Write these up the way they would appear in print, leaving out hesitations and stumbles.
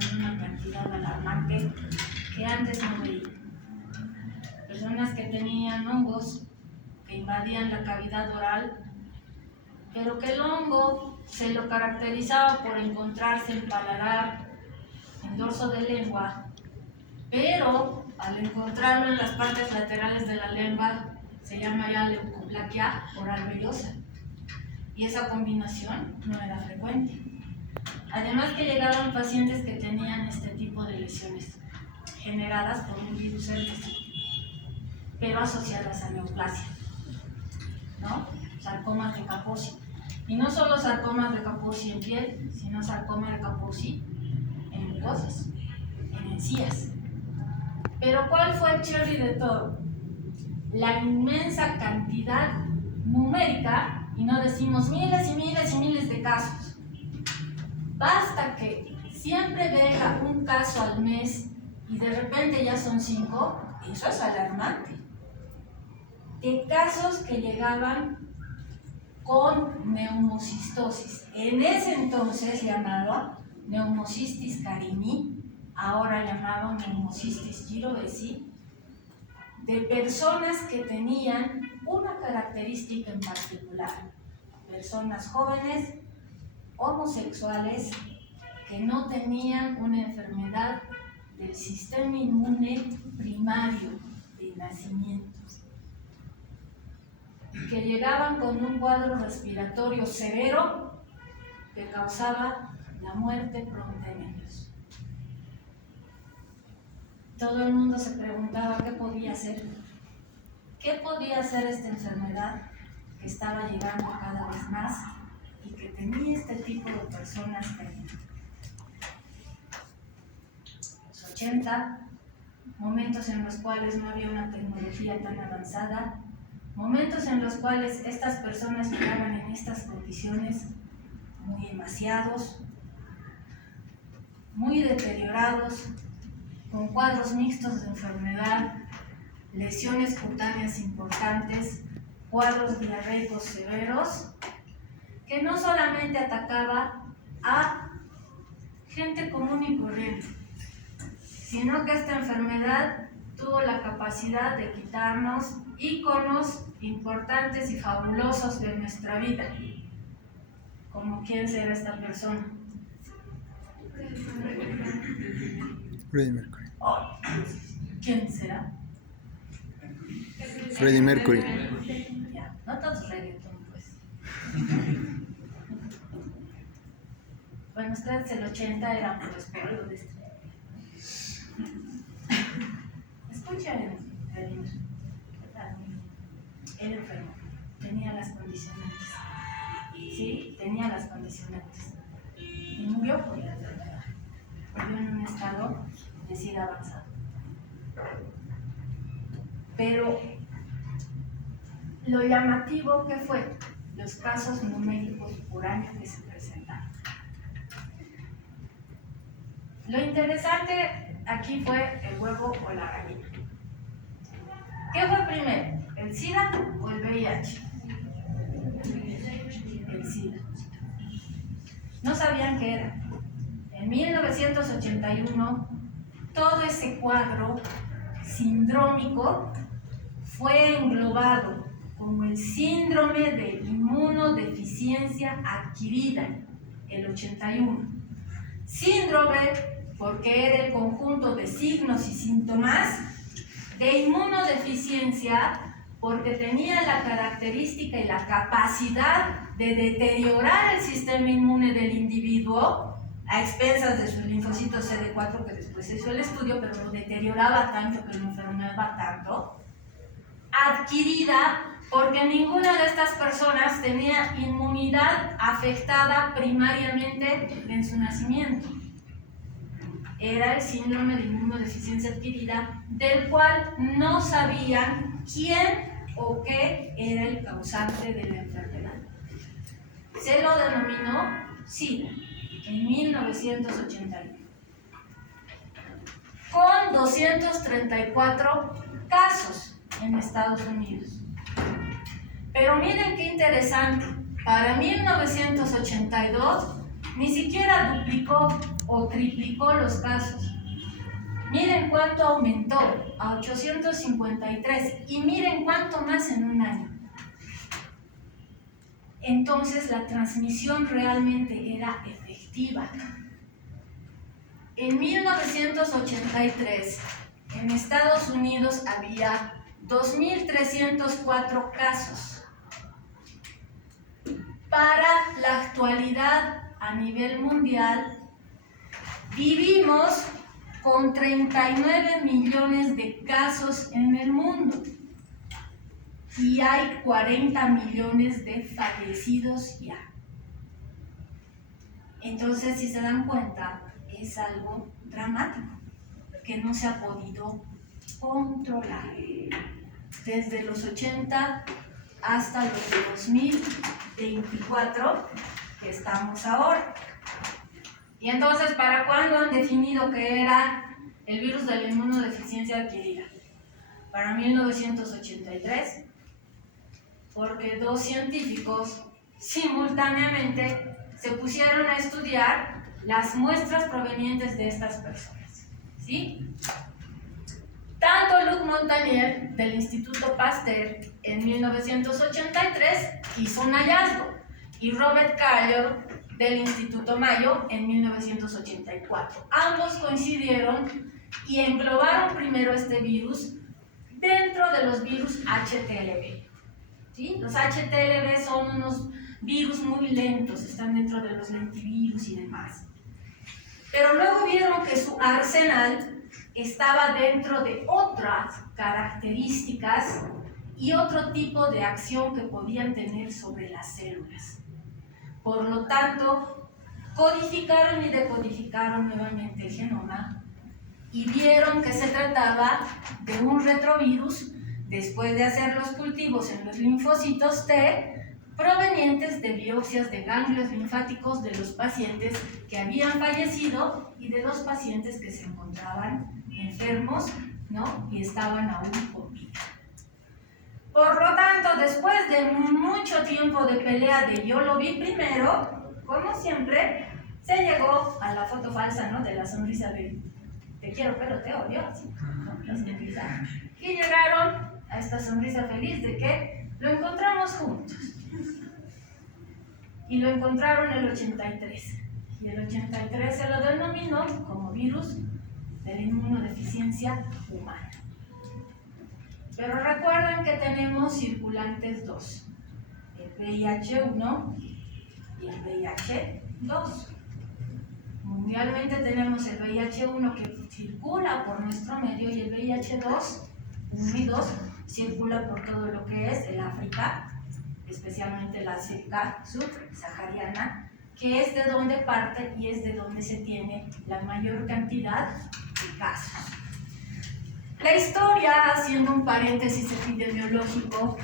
en una cantidad alarmante que antes no veía. Personas que tenían hongos que invadían la cavidad oral, pero que el hongo se lo caracterizaba por encontrarse en paladar, en dorso de lengua, pero al encontrarlo en las partes laterales de la lengua se llama ya leucoplaquia oral vellosa, y esa combinación no era frecuente. Además que llegaban pacientes que tenían este tipo de lesiones generadas por un virus herpes, pero asociadas a neoplasia, ¿no? Sarcomas de Kaposi. Y no solo sarcomas de Kaposi en piel, sino sarcoma de Kaposi en mucosas, en encías. Pero ¿cuál fue el cherry de todo? La inmensa cantidad numérica, y no decimos miles y miles y miles de casos. Basta que siempre venga un caso al mes y de repente ya son 5, eso es alarmante. De casos que llegaban con neumocistosis, en ese entonces llamado neumocistis carini, ahora llamado neumocistis girovesi, de personas que tenían una característica en particular, personas jóvenes, homosexuales, que no tenían una enfermedad del sistema inmune primario de nacimiento, y que llegaban con un cuadro respiratorio severo que causaba la muerte pronta en ellos. Todo el mundo se preguntaba qué podía hacer. ¿Qué podía hacer esta enfermedad que estaba llegando cada vez más y que tenía este tipo de personas en los 80, momentos en los cuales no había una tecnología tan avanzada, momentos en los cuales estas personas llegaban en estas condiciones muy emaciados, muy deteriorados, con cuadros mixtos de enfermedad, lesiones cutáneas importantes, cuadros diarreicos severos, que no solamente atacaba a gente común y corriente, sino que esta enfermedad tuvo la capacidad de quitarnos íconos importantes y fabulosos de nuestra vida. ¿Como quién será esta persona? Freddie Mercury. Oh, ¿quién será? Freddie Mercury. Ya, no todos reggaetón, pues. Bueno, ustedes el 80 eran pues polvo de este. Escuchen, Freddie Mercury. Era enfermo, tenía las condicionantes. Sí, tenía las condicionantes. Y murió por la enfermedad. Murió en un estado de SIDA avanzado. Pero lo llamativo que fue los casos numéricos por año que se presentaron. Lo interesante aquí fue el huevo o la gallina. ¿Qué fue primero? ¿El SIDA o el VIH? El SIDA. No sabían qué era. En 1981, todo ese cuadro sindrómico fue englobado como el síndrome de inmunodeficiencia adquirida, el 81. Síndrome porque era el conjunto de signos y síntomas de inmunodeficiencia, porque tenía la característica y la capacidad de deteriorar el sistema inmune del individuo a expensas de sus linfocitos CD4, que después se hizo el estudio, pero lo deterioraba tanto que lo enfermaba tanto. Adquirida porque ninguna de estas personas tenía inmunidad afectada primariamente en su nacimiento. Era el síndrome de inmunodeficiencia adquirida, del cual no sabían quién o qué era el causante de la enfermedad. Se lo denominó SIDA en 1981, con 234 casos en Estados Unidos. Pero miren qué interesante, para 1982 ni siquiera duplicó o triplicó los casos. Miren cuánto aumentó, a 853, y miren cuánto más en un año. Entonces la transmisión realmente era efectiva. En 1983, en Estados Unidos había 2.304 casos. Para la actualidad, a nivel mundial, vivimos con 39 millones de casos en el mundo y hay 40 millones de fallecidos ya. Entonces, si se dan cuenta, es algo dramático que no se ha podido controlar desde los 80 hasta los 2024 que estamos ahora. Y entonces, ¿para cuándo han definido que era el virus de la inmunodeficiencia adquirida? Para 1983, porque dos científicos simultáneamente se pusieron a estudiar las muestras provenientes de estas personas, ¿sí? Tanto Luc Montagnier del Instituto Pasteur en 1983 hizo un hallazgo y Robert Callot del Instituto Mayo en 1984. Ambos coincidieron y englobaron primero este virus dentro de los virus HTLV. ¿Sí? Los HTLV son unos virus muy lentos, están dentro de los lentivirus y demás. Pero luego vieron que su arsenal estaba dentro de otras características y otro tipo de acción que podían tener sobre las células. Por lo tanto, codificaron y decodificaron nuevamente el genoma y vieron que se trataba de un retrovirus después de hacer los cultivos en los linfocitos T provenientes de biopsias de ganglios linfáticos de los pacientes que habían fallecido y de los pacientes que se encontraban enfermos, ¿no? Y estaban aún con vida. Por lo tanto, después de mucho tiempo de pelea de yo lo vi primero, como siempre, se llegó a la foto falsa, ¿no? De la sonrisa de te quiero pero te odio, ¿sí? ¿No? La sonrisa. Y llegaron a esta sonrisa feliz de que lo encontramos juntos. Y lo encontraron el 83. Y el 83 se lo denominó como virus de la inmunodeficiencia humana. Pero recuerden que tenemos circulantes 2, el VIH-1 y el VIH-2. Mundialmente tenemos el VIH-1 que circula por nuestro medio y el VIH-2, 1 y 2, circula por todo lo que es el África, especialmente la África subsahariana, que es de donde parte y es de donde se tiene la mayor cantidad de casos. La historia, haciendo un paréntesis epidemiológico,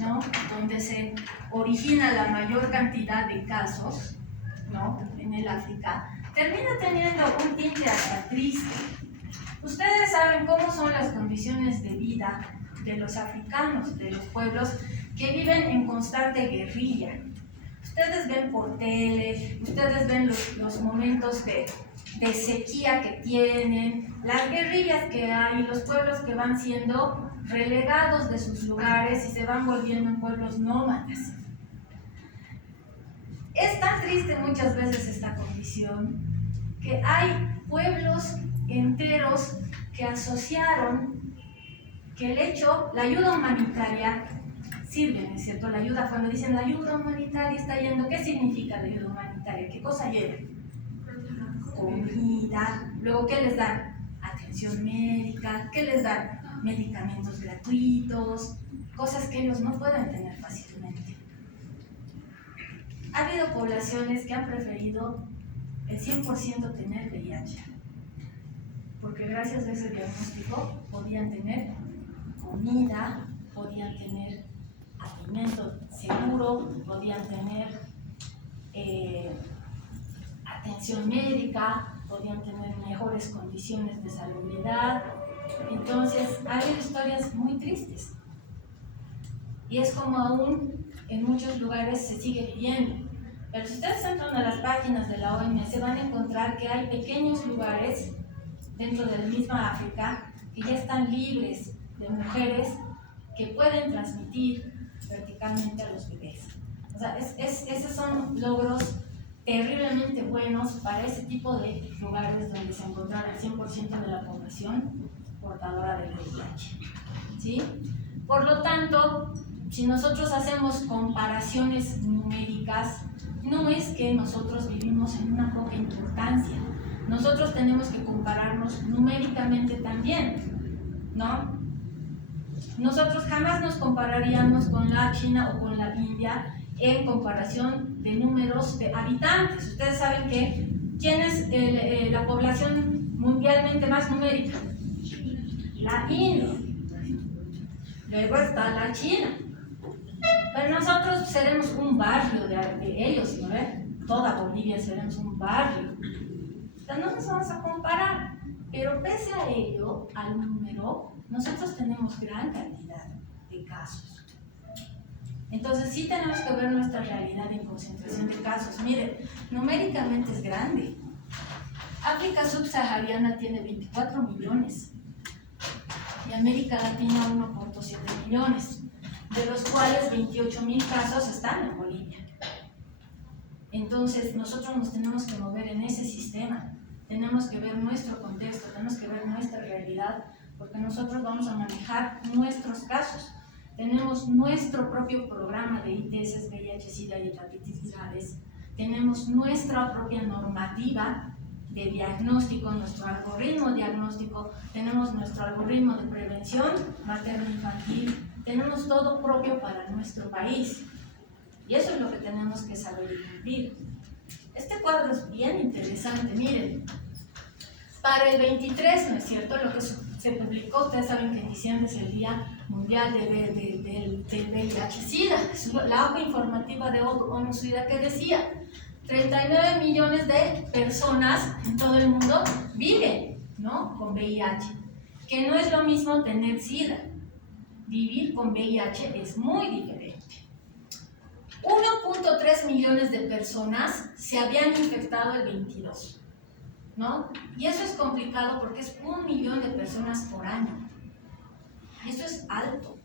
¿no? Donde se origina la mayor cantidad de casos, ¿no? En el África, termina teniendo un tinte hasta triste. Ustedes saben cómo son las condiciones de vida de los africanos, de los pueblos que viven en constante guerrilla. Ustedes ven por tele, ustedes ven los momentos de sequía que tienen, las guerrillas que hay, los pueblos que van siendo relegados de sus lugares y se van volviendo en pueblos nómadas. Es tan triste muchas veces esta condición que hay pueblos enteros que asociaron que el hecho, la ayuda humanitaria sirve, ¿no es cierto? La ayuda, cuando dicen la ayuda humanitaria está yendo, ¿qué significa la ayuda humanitaria? ¿Qué cosa lleva? Comida, luego ¿qué les dan? Atención médica, ¿qué les dan? Medicamentos gratuitos, cosas que ellos no pueden tener fácilmente. Ha habido poblaciones que han preferido el 100% tener VIH, porque gracias a ese diagnóstico podían tener comida, podían tener alimento seguro, podían tener atención médica, podían tener mejores condiciones de salubridad. Entonces, hay historias muy tristes. Y es como aún en muchos lugares se sigue viviendo. Pero si ustedes entran a las páginas de la OMS van a encontrar que hay pequeños lugares dentro de la misma África que ya están libres de mujeres que pueden transmitir verticalmente a los bebés. O sea, esos son logros terriblemente buenos para ese tipo de lugares donde se encuentra el 100% de la población portadora del VIH. ¿Sí? Por lo tanto, si nosotros hacemos comparaciones numéricas, no es que nosotros vivimos en una poca importancia. Nosotros tenemos que compararnos numéricamente también, ¿no? Nosotros jamás nos compararíamos con la China o con la India en comparación de números de habitantes. Ustedes saben que ¿quién es la población mundialmente más numérica? La India. Luego está la China. Pero nosotros seremos un barrio de ellos, ¿no ve? Toda Bolivia seremos un barrio. O sea, no nos vamos a comparar. Pero pese a ello, al número, nosotros tenemos gran cantidad de casos. Entonces sí tenemos que ver nuestra realidad en concentración de casos. Miren, numéricamente es grande. África subsahariana tiene 24 millones y América Latina 1.7 millones, de los cuales 28.000 casos están en Bolivia. Entonces nosotros nos tenemos que mover en ese sistema. Tenemos que ver nuestro contexto, tenemos que ver nuestra realidad, porque nosotros vamos a manejar nuestros casos. Tenemos nuestro propio programa de ITS, VIH, SIDA y hepatitis virales. Tenemos nuestra propia normativa de diagnóstico, nuestro algoritmo diagnóstico, tenemos nuestro algoritmo de prevención materno-infantil, tenemos todo propio para nuestro país. Y eso es lo que tenemos que saber y cumplir. Este cuadro es bien interesante, miren. Para el 23, ¿no es cierto? Lo que se publicó, ustedes saben que en diciembre es el Día Mundial del VIH-Sida. Es la hoja informativa de ONU-SIDA que decía 39 millones de personas en todo el mundo viven, ¿no?, con VIH. Que no es lo mismo tener SIDA. Vivir con VIH es muy diferente. 1.3 millones de personas se habían infectado el 22, ¿no? Y eso es complicado porque es 1 millón de personas por año. Eso es alto.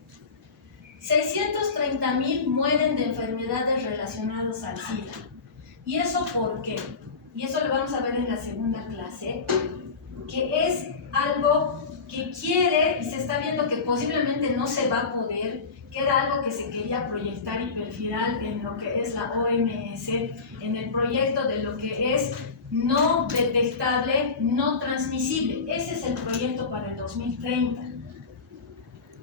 630,000 mueren de enfermedades relacionadas al SIDA. ¿Y eso por qué? Y eso lo vamos a ver en la segunda clase, que es algo que quiere y se está viendo que posiblemente no se va a poder, que era algo que se quería proyectar y perfilar en lo que es la OMS, en el proyecto de lo que es no detectable, no transmisible. Ese es el proyecto para el 2030.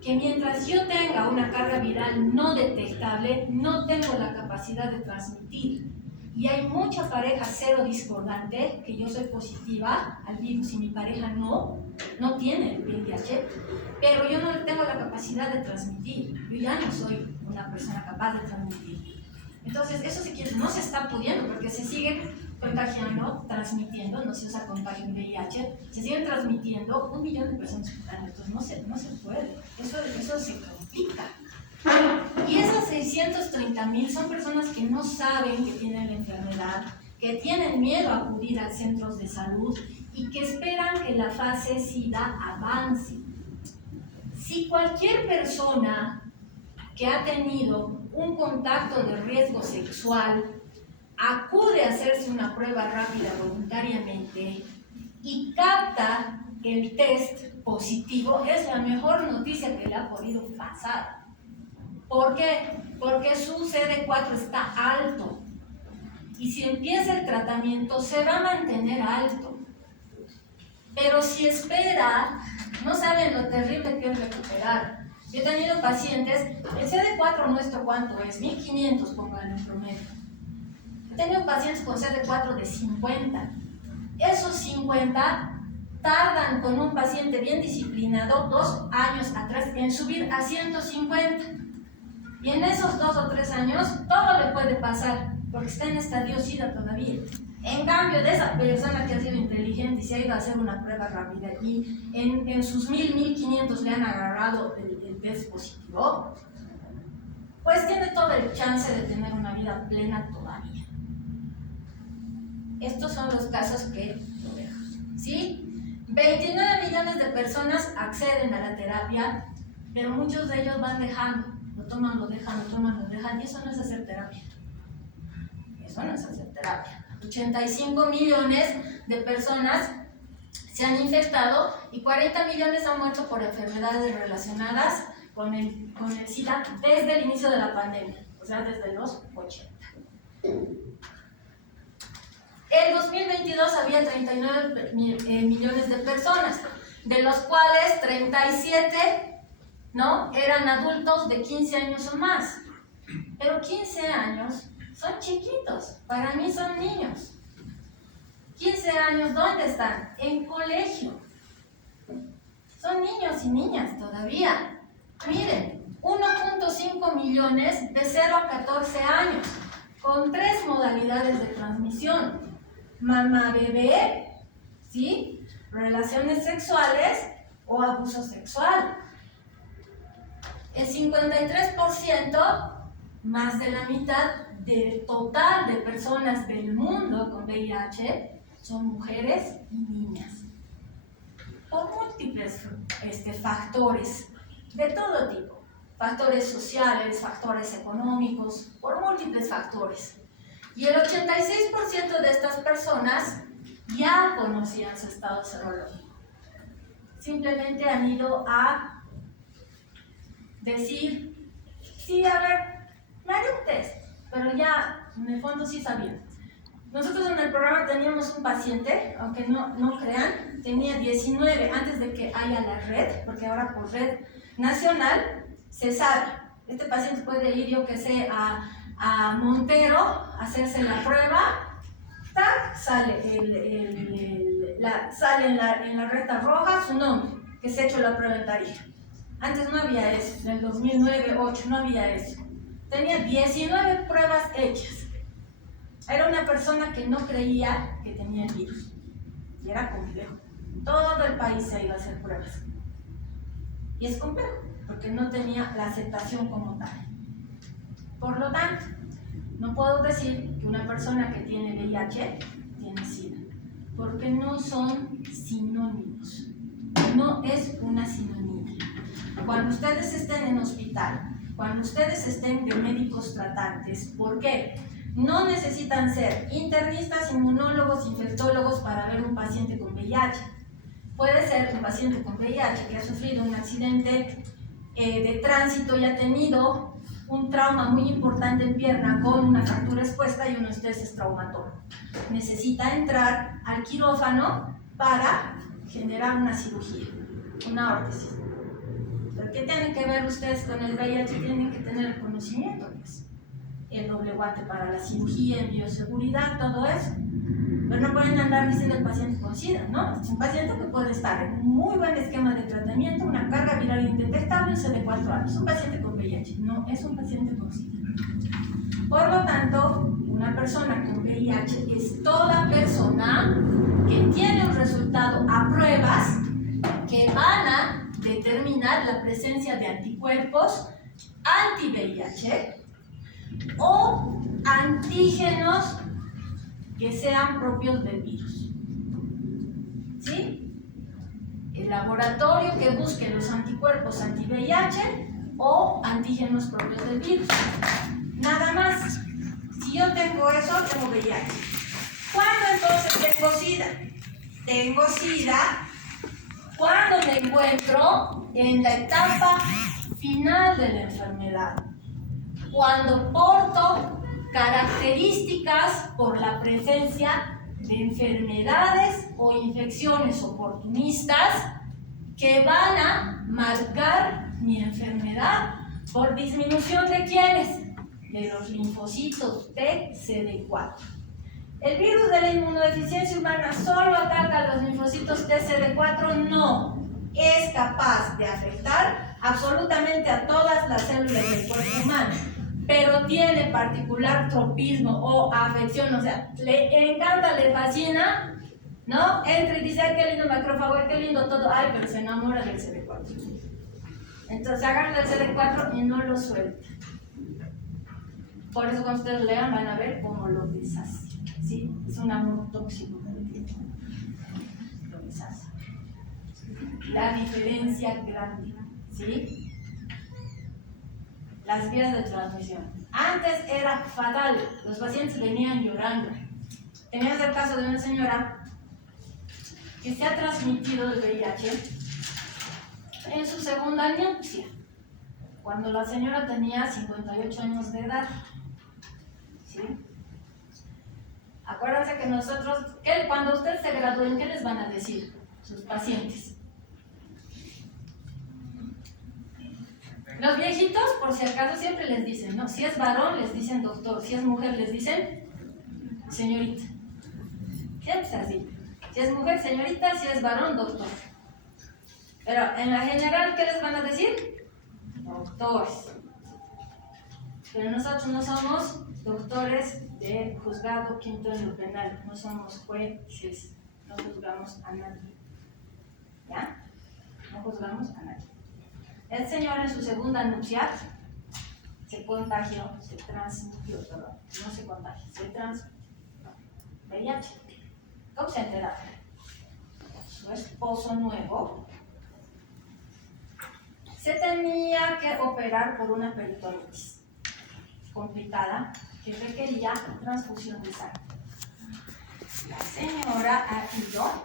Que mientras yo tenga una carga viral no detectable, no tengo la capacidad de transmitir. Y hay mucha pareja cero discordante, que yo soy positiva al virus y mi pareja no tiene el VIH, pero yo no tengo la capacidad de transmitir. Yo ya no soy una persona capaz de transmitir. Entonces, eso no se está pudiendo, porque se sigue contagiando, transmitiendo, no se usa contagio en VIH, se siguen transmitiendo 1 millón de personas por año. Entonces, no se puede. Eso se complica. Y esas 630,000 son personas que no saben que tienen la enfermedad, que tienen miedo a acudir a centros de salud y que esperan que la fase SIDA avance. Si cualquier persona que ha tenido un contacto de riesgo sexual acude a hacerse una prueba rápida voluntariamente y capta el test positivo, es la mejor noticia que le ha podido pasar. ¿Por qué? Porque su CD4 está alto y si empieza el tratamiento se va a mantener alto. Pero si espera, no saben lo terrible que es recuperar. Yo he tenido pacientes, el CD4 nuestro, ¿cuánto es? 1500, pongan en promedio. He tenido pacientes con CD4 de 50. Esos 50 tardan con un paciente bien disciplinado 2 años atrás en subir a 150. Y en esos 2 o 3 años todo le puede pasar, porque está en estadio SIDA todavía. En cambio, de esa persona que ha sido inteligente y se ha ido a hacer una prueba rápida y en sus 1500 le han agarrado el test positivo, pues tiene todo el chance de tener una vida plena todavía. Estos son los casos que lo dejan, ¿sí? 29 millones de personas acceden a la terapia, pero muchos de ellos van dejando, lo toman, lo dejan, lo toman, lo dejan, y eso no es hacer terapia. Eso no es hacer terapia. 85 millones de personas se han infectado y 40 millones han muerto por enfermedades relacionadas con el SIDA desde el inicio de la pandemia, o sea, desde los 80. En 2022 había 39 millones de personas, de los cuales 37 ¿no? eran adultos de 15 años o más. Pero 15 años son chiquitos, para mí son niños. 15 años, ¿dónde están? En colegio. Son niños y niñas todavía. Miren, 1.5 millones de 0 a 14 años, con 3 modalidades de transmisión. Mamá-bebé, ¿sí? Relaciones sexuales o abuso sexual. El 53%, más de la mitad del total de personas del mundo con VIH, son mujeres y niñas. Por múltiples factores, de todo tipo. Factores sociales, factores económicos, por múltiples factores. Y el 86% de estas personas ya conocían su estado serológico. Simplemente han ido a decir, sí, a ver, me haré un test, pero ya en el fondo sí sabían. Nosotros en el programa teníamos un paciente, aunque no crean, tenía 19 antes de que haya la red, porque ahora por red nacional se sabe. Este paciente puede ir, yo que sé, a Montero, hacerse la prueba, ¡tac! Sale, sale en la recta roja su nombre, que se ha hecho la prueba en Tarija. Antes no había eso, en el 2009-2008 no había eso. Tenía 19 pruebas hechas. Era una persona que no creía que tenía el virus. Y era complejo. Todo el país se iba a hacer pruebas. Y es complejo, porque no tenía la aceptación como tal. Por lo tanto, no puedo decir que una persona que tiene VIH tiene SIDA, porque no son sinónimos. No es una sinonimia. Cuando ustedes estén en hospital, cuando ustedes estén de médicos tratantes, ¿por qué? No necesitan ser internistas, inmunólogos, infectólogos para ver un paciente con VIH. Puede ser un paciente con VIH que ha sufrido un accidente de tránsito y ha tenido un trauma muy importante en pierna con una fractura expuesta y uno de ustedes es traumatólogo. Necesita entrar al quirófano para generar una cirugía, una órtesis. ¿Pero qué tienen que ver ustedes con el VIH? Tienen que tener el conocimiento, pues. El doble guante para la cirugía, en bioseguridad, todo eso. Pero no pueden andar diciendo el paciente con SIDA, ¿no? Es un paciente que puede estar en un muy buen esquema de tratamiento, una carga viral indetectable y de 4 años. Es un paciente con VIH, no es un paciente con SIDA. Por lo tanto, una persona con VIH es toda persona que tiene un resultado a pruebas que van a determinar la presencia de anticuerpos anti-VIH o antígenos que sean propios del virus. ¿Sí? El laboratorio que busque los anticuerpos anti-VIH o antígenos propios del virus. Nada más. Si yo tengo eso, tengo VIH. ¿Cuándo entonces tengo SIDA? Tengo SIDA cuando me encuentro en la etapa final de la enfermedad. Cuando porto características por la presencia de enfermedades o infecciones oportunistas que van a marcar mi enfermedad por disminución de ¿quiénes? De los linfocitos T CD4. ¿El virus de la inmunodeficiencia humana solo ataca a los linfocitos T CD4? No. Es capaz de afectar absolutamente a todas las células del cuerpo humano, pero tiene particular tropismo o afección, o sea, le encanta, le fascina, ¿no? Entra y dice, ay, qué lindo macrófago, ay, qué lindo todo, ay, pero se enamora del CD4. Entonces agarra el CD4 y no lo suelta. Por eso cuando ustedes lean van a ver cómo lo deshace. ¿sí? Es un amor tóxico que le tienen. Lo deshace. La diferencia grande, ¿sí? Las vías de transmisión. Antes era fatal, los pacientes venían llorando. Teníamos el caso de una señora que se ha transmitido el VIH en su segunda nupcia, cuando la señora tenía 58 años de edad. ¿Sí? Acuérdense que nosotros, cuando usted se gradúen, ¿qué les van a decir sus pacientes? Los viejitos, por si acaso, siempre les dicen, ¿no? Si es varón, les dicen doctor. Si es mujer, les dicen señorita. Siempre es así. Si es mujer, señorita. Si es varón, doctor. Pero en la general, ¿qué les van a decir? Doctores. Pero nosotros no somos doctores de juzgado quinto en lo penal. No somos jueces. No juzgamos a nadie. ¿Ya? No juzgamos a nadie. El señor en su segunda nupcial se contagió, se transmitió, perdón, no se contagió, se transmitió VIH. ¿Cómo se enteraron? Su esposo nuevo se tenía que operar por una peritonitis complicada que requería transfusión de sangre. La señora ha ido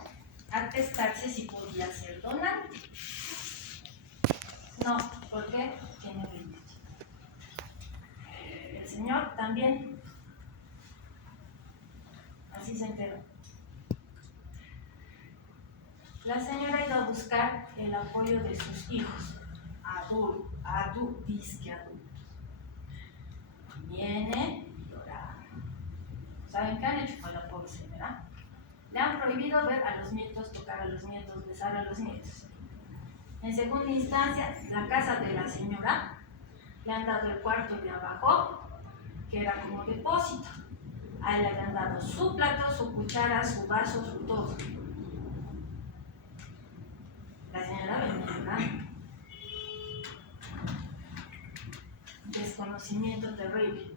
a testarse si podía ser donante. No, porque tiene VIH. El señor también. Así se enteró. La señora ha ido a buscar el apoyo de sus hijos. Disque adultos. Viene llorando. ¿Saben qué han hecho con la pobre señora? Le han prohibido ver a los nietos, tocar a los nietos, besar a los nietos. En segunda instancia, la casa de la señora le han dado el cuarto de abajo, que era como depósito. A él le han dado su plato, su cuchara, su vaso, su todo. La señora venía llorando. Desconocimiento terrible.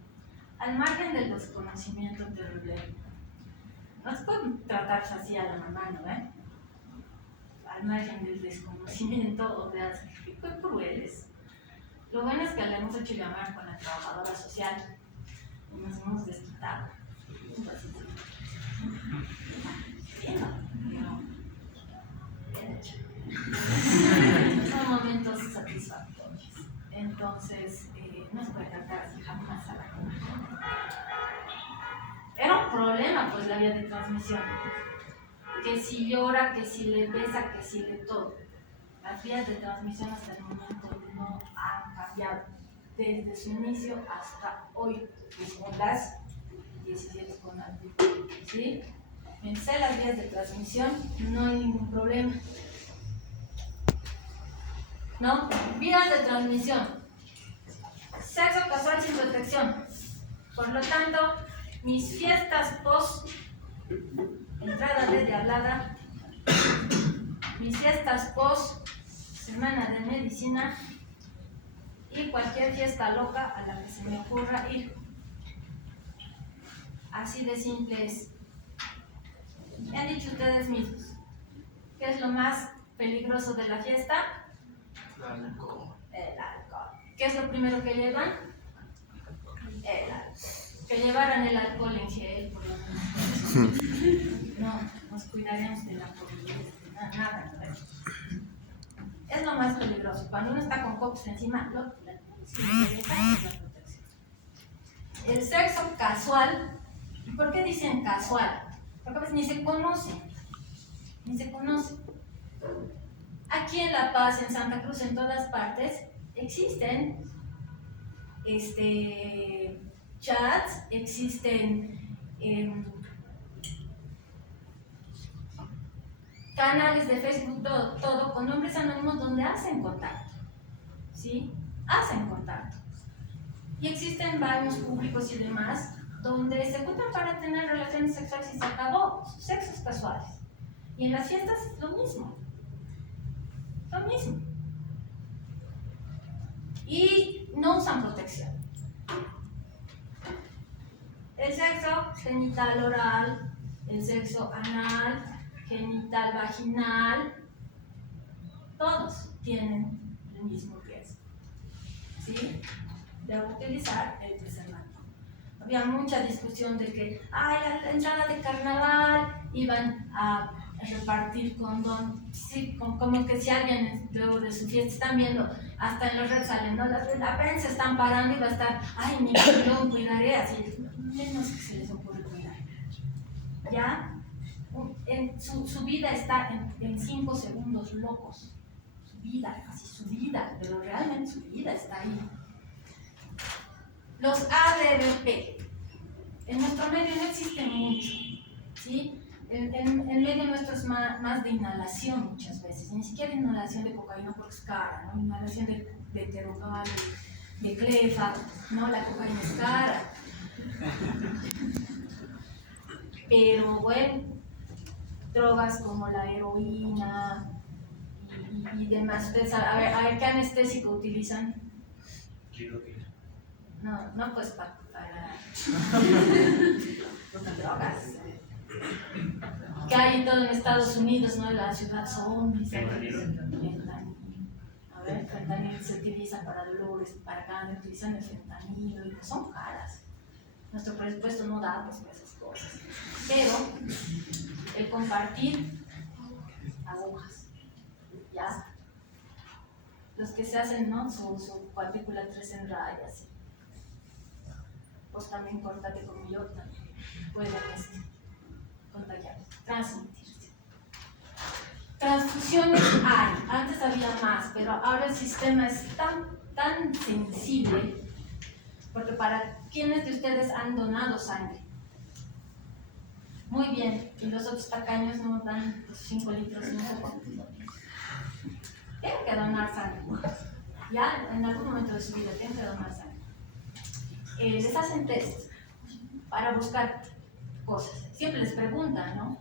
Al margen del desconocimiento terrible, no se puede tratarse así a la mamá, ¿no? Al margen del desconocimiento, o sea, qué crueles. Lo bueno es que le hemos hecho llamar con la trabajadora social y nos hemos desquitado. Sí, no. Bien hecho. Son momentos satisfactorios. Entonces, no se puede tratar así jamás a la gente. Era un problema, pues, la vía de transmisión. Que si llora, que si le besa, que si le todo. Las vías de transmisión hasta el momento no han cambiado. Desde su inicio hasta hoy, que son las 17 con algo. ¿Sí? Pensé las vías de transmisión, no hay ningún problema. ¿No? Vías de transmisión. Sexo casual sin protección. Por lo tanto, mis fiestas post entrada de diablada, mis fiestas post semana de medicina y cualquier fiesta loca a la que se me ocurra ir. Así de simple es. ¿Qué han dicho ustedes mismos? ¿Qué es lo más peligroso de la fiesta? El alcohol. El alcohol. ¿Qué es lo primero que llevan? El alcohol. Que llevaran el alcohol en gel, por lo menos. No, nos cuidaremos de la COVID, nada. Es lo más peligroso. Cuando uno está con copos encima, la protección. El sexo casual. ¿Por qué dicen casual? Porque pues ni se conocen. Aquí en La Paz, en Santa Cruz, en todas partes, existen chats, existen canales de Facebook, todo con nombres anónimos donde hacen contacto, ¿sí? Hacen contacto. Y existen baños públicos y demás donde se juntan para tener relaciones sexuales y se acabó, sexos casuales. Y en las fiestas lo mismo. Y no usan protección. El sexo genital oral, el sexo anal, genital vaginal, todos tienen el mismo riesgo, ¿sí? De utilizar el preservativo. Había mucha discusión de que, a la entrada de carnaval iban a repartir condón, sí, como que si alguien luego de su fiesta están viendo, hasta en los redes salen, ¿no? La prensa están parando y va a estar, ay, mi condón, cuidaré, así, menos que se les ocurre cuidar. ¿Ya? Su vida está en 5 segundos locos. Su vida, así su vida, pero realmente su vida está ahí. Los ADVP. En nuestro medio no existen mucho, ¿sí? En medio nuestro es más de inhalación muchas veces, ni siquiera inhalación de cocaína porque es cara, ¿no? Inhalación de terogal, de clefa, ¿no? La cocaína es cara. Pero bueno, drogas como la heroína y demás. Ustedes, a ver, ¿qué anestésico utilizan? No, pues para drogas. Que hay en todo en Estados Unidos, ¿no? La ciudad zombies. A ver, fentanilo se utiliza para dolores, para cáncer, utilizan el fentanilo y son caras. Nuestro presupuesto no da pues, para esas cosas. Pero el compartir agujas, ¿ya? Los que se hacen, ¿no? Su cuadrícula 3 en rayas. Pues también córtate como yo también. Pueden contagiar, transmitirse. Transfusiones hay, antes había más, pero ahora el sistema es tan sensible, porque para quienes de ustedes han donado sangre, muy bien, y los otros tacaños no dan los 5 litros, no sé cuánto. Tienen que donar sangre, ya en algún momento de su vida tienen que donar sangre. Les hacen test para buscar cosas. Siempre les preguntan, ¿no?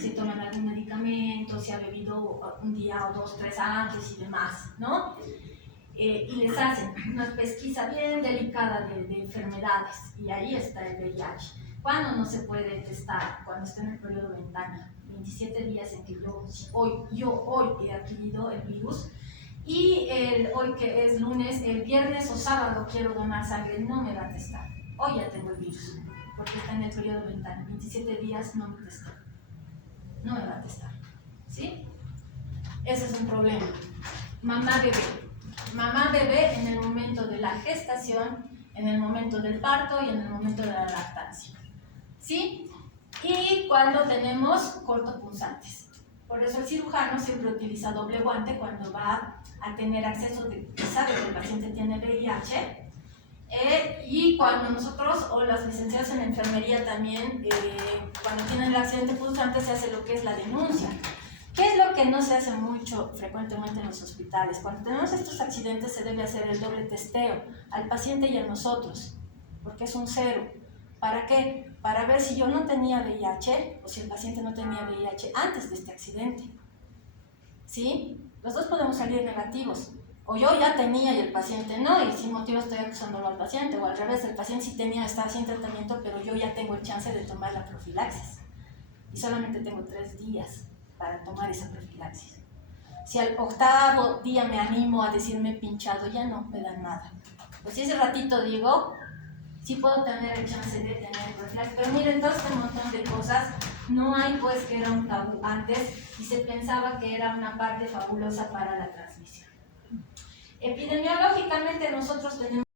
Si toman algún medicamento, si ha bebido un día o 2, 3 antes y demás, ¿no? Y les hacen una pesquisa bien delicada de enfermedades y ahí está el VIH. ¿Cuándo no se puede testar? Cuando está en el periodo de ventana, 27 días en que yo hoy he adquirido el virus. Y hoy que es lunes, el viernes o sábado quiero donar sangre, no me va a testar. Hoy ya tengo el virus, porque está en el periodo de ventana. 27 días no me testa. No me va a testar. ¿Sí? Ese es un problema. Mamá bebé en el momento de la gestación, en el momento del parto y en el momento de la lactancia. ¿Sí? Y cuando tenemos cortopunzantes. Por eso el cirujano siempre utiliza doble guante cuando va a tener acceso de que sabe que el paciente tiene VIH. Y cuando nosotros, o las licenciadas en enfermería también, cuando tienen el accidente punzante se hace lo que es la denuncia. ¿Qué es lo que no se hace mucho frecuentemente en los hospitales? Cuando tenemos estos accidentes se debe hacer el doble testeo al paciente y a nosotros, porque es un cero. ¿Para qué? Para ver si yo no tenía VIH o si el paciente no tenía VIH antes de este accidente. ¿Sí? Los dos podemos salir negativos. O yo ya tenía y el paciente no, y sin motivo estoy acusándolo al paciente. O al revés, el paciente sí tenía, estaba sin tratamiento, pero yo ya tengo el chance de tomar la profilaxis. Y solamente tengo 3 días para tomar esa profilaxis. Si al 8º día me animo a decirme pinchado, ya no me dan nada. Pues si ese ratito digo, sí puedo tener el chance de tener profilaxis. Pero miren, todo este montón de cosas, no hay pues que era un tabú antes y se pensaba que era una parte fabulosa para la transmisión. Epidemiológicamente nosotros tenemos